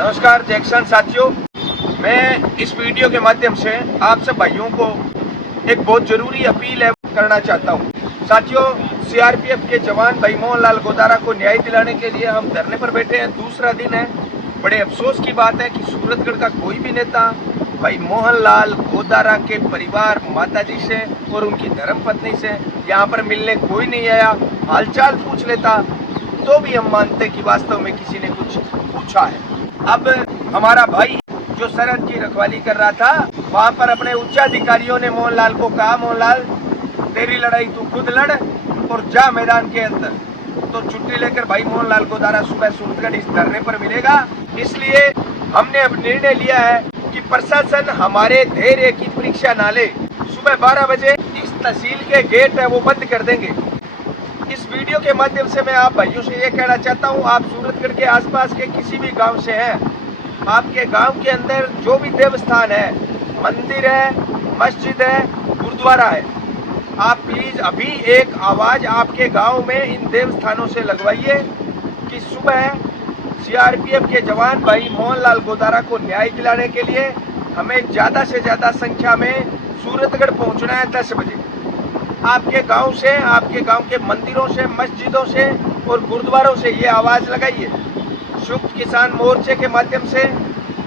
नमस्कार जय किसान साथियों, मैं इस वीडियो के माध्यम से आप सब भाइयों को एक बहुत जरूरी अपील करना चाहता हूं। साथियों, सीआरपीएफ के जवान भाई मोहनलाल गोदारा को न्याय दिलाने के लिए हम धरने पर बैठे हैं। दूसरा दिन है। बड़े अफसोस की बात है कि सूरतगढ़ का कोई भी नेता भाई मोहनलाल गोदारा के परिवार, माताजी से और उनकी धर्मपत्नी से यहाँ पर मिलने कोई नहीं आया। हालचाल पूछ लेता तो भी हम मानते कि वास्तव में किसी ने कुछ पूछा है। अब हमारा भाई जो सरहद की रखवाली कर रहा था, वहां पर अपने उच्चाधिकारियों ने मोहनलाल को कहा, मोहनलाल तेरी लड़ाई तू खुद लड़ और जा मैदान के अंदर। तो छुट्टी लेकर भाई मोहनलाल गोदारा सुबह सूरतगढ़ इस धरने पर मिलेगा। इसलिए हमने अब निर्णय लिया है कि प्रशासन हमारे धैर्य की परीक्षा ना ले। सुबह 12 बजे इस तहसील के गेट है वो बंद कर देंगे। इस वीडियो के माध्यम से मैं आप भाइयों से ये कहना चाहता हूँ, आप सूरतगढ़ के आसपास के किसी भी गांव से हैं, आपके गांव के अंदर जो भी देवस्थान है, मंदिर है, मस्जिद है, गुरुद्वारा है, आप प्लीज अभी एक आवाज आपके गांव में इन देवस्थानों से लगवाइए कि सुबह सीआरपीएफ के जवान भाई मोहनलाल गोदारा को न्याय दिलाने के लिए हमें ज़्यादा से ज़्यादा संख्या में सूरतगढ़ पहुंचना है 10 बजे। आपके गांव से, आपके गांव के मंदिरों से, मस्जिदों से और गुरुद्वारों से ये आवाज़ लगाइए। संयुक्त किसान मोर्चे के माध्यम से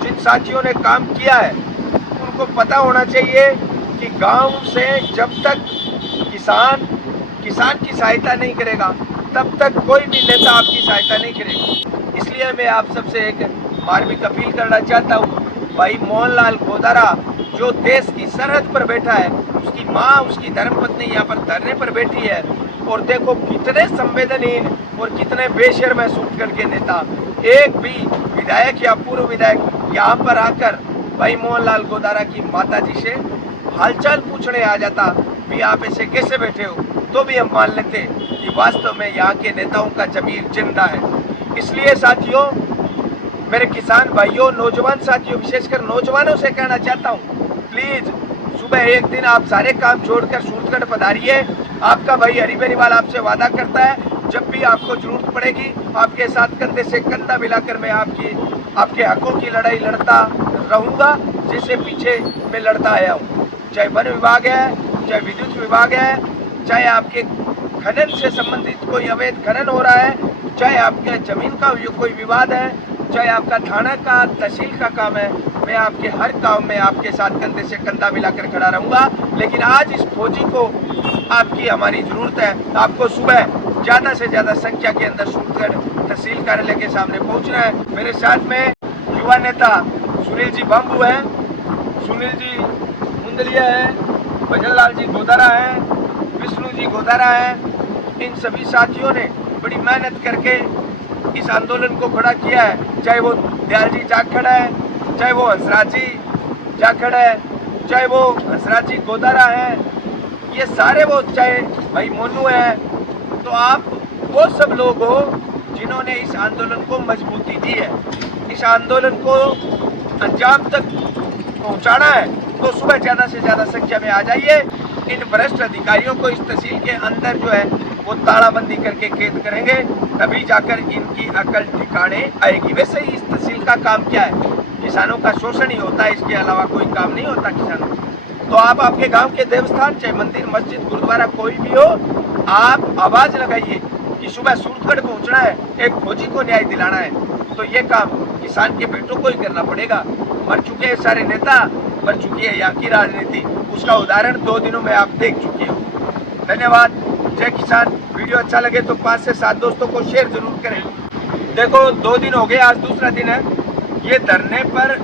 जिन साथियों ने काम किया है उनको पता होना चाहिए कि गांव से जब तक किसान की सहायता नहीं करेगा तब तक कोई भी नेता आपकी सहायता नहीं करेगा। इसलिए मैं आप सबसे एक मार्मिक अपील करना चाहता हूँ, भाई मोहनलाल गोदारा जो देश की सरहद पर बैठा है, उसकी माँ, उसकी धर्मपत्नी यहाँ पर धरने पर बैठी है, और देखो कितने संवेदनहीन और कितने बेशर्म है सूरतगढ़ के नेता। एक भी विधायक या पूर्व विधायक यहाँ पर आकर भाई मोहनलाल गोदारा की माताजी से हालचाल पूछने आ जाता भी आप ऐसे कैसे बैठे हो, तो भी हम मान लेते कि वास्तव में यहाँ के नेताओं का जमीर जिंदा है। इसलिए साथियों, मेरे किसान भाइयों, नौजवान साथियों, विशेषकर नौजवानों से कहना चाहता हूँ, प्लीज सुबह एक दिन आप सारे काम छोड़कर सूरतगढ़ पधारिए। आपका भाई हरी बेनीवाल आपसे वादा करता है, जब भी आपको जरूरत पड़ेगी आपके साथ कंधे से कंधा मिलाकर मैं आपके हकों की लड़ाई लड़ता रहूँगा, जिससे पीछे मैं लड़ता आया हूँ। चाहे वन विभाग है, चाहे विद्युत विभाग है, चाहे आपके खनन से संबंधित कोई अवैध खनन हो रहा है, चाहे आपके जमीन का कोई विवाद है, चाहे आपका थाना का, तहसील का काम है, मैं आपके हर काम में आपके साथ कंधे से कंधा मिलाकर खड़ा रहूँगा। लेकिन आज इस फौजी को आपकी हमारी ज़रूरत है। आपको सुबह ज़्यादा से ज़्यादा संख्या के अंदर सूरतगढ़ तहसील कार्यालय के सामने पहुँचना है। मेरे साथ में युवा नेता सुनील जी बाम्बू हैं, सुनील जी मुंदलिया है, भजनलाल जी गोदारा है, विष्णु जी गोदारा है। इन सभी साथियों ने बड़ी मेहनत करके इस आंदोलन को खड़ा किया है। चाहे वो दयाल जी जाखड़ है, चाहे वो हंसराज जी जाखड़ है, चाहे वो हंसराज जी गोदारा है, ये सारे वो, चाहे भाई मोनू है, तो आप वो सब लोग हो जिन्होंने इस आंदोलन को मजबूती दी है। इस आंदोलन को अंजाम तक पहुंचाना है तो सुबह ज़्यादा से ज़्यादा संख्या में आ जाइए। इन भ्रष्ट अधिकारियों को इस तहसील के अंदर जो है वो तालाबंदी करके कैद करेंगे, तभी जाकर इनकी अकल ठिकाने आएगी। वैसे ही इस तहसील का काम क्या है, किसानों का शोषण ही होता है, इसके अलावा कोई काम नहीं होता किसानों का। तो आप आपके गांव के देवस्थान, चाहे मंदिर, मस्जिद, गुरुद्वारा कोई भी हो, आप आवाज़ लगाइए कि सुबह सूरतगढ़ पहुँचना है, एक फौजी को न्याय दिलाना है। तो ये काम किसान के बेटों को ही करना पड़ेगा। मर चुके हैं सारे नेता, मर चुकी है यहाँ की राजनीति, उसका उदाहरण 2 दिनों में आप देख चुके हो। धन्यवाद। जय किसान। वीडियो अच्छा लगे तो 5 से 7 दोस्तों को शेयर जरूर करें। देखो 2 दिन हो गए, आज दूसरा दिन है। ये धरने पर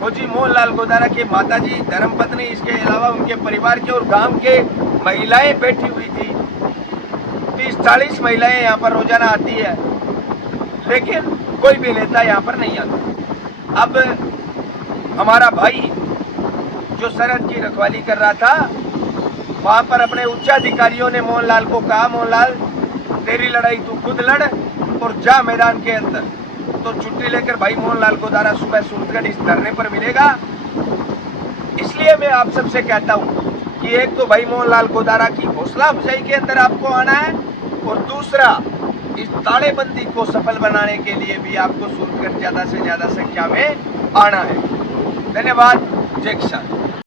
फौजी मोहनलाल गोदारा के माताजी, धर्मपत्नी, इसके अलावा उनके परिवार के और गांव के महिलाएं बैठी हुई थी। 30-40 महिलाएं यहाँ पर रोजाना आती है, लेकिन कोई भी नेता यहाँ पर नहीं आता। अब हमारा भाई जो सरहद की रखवाली कर रहा था, वहां पर अपने उच्चाधिकारियों ने मोहनलाल को कहा, मोहनलाल तेरी लड़ाई तू खुद लड़ और जा मैदान के अंदर। तो छुट्टी लेकर भाई मोहनलाल गोदारा सुबह सूरतगढ़ इस धरने पर मिलेगा। इसलिए मैं आप सबसे कहता हूँ कि एक तो भाई मोहनलाल गोदारा की हौसला अफजाई के अंदर आपको आना है, और दूसरा इस ताड़ेबंदी को सफल बनाने के लिए भी आपको सुनकर ज़्यादा से ज़्यादा संख्या में आना है। धन्यवाद। जय किसान।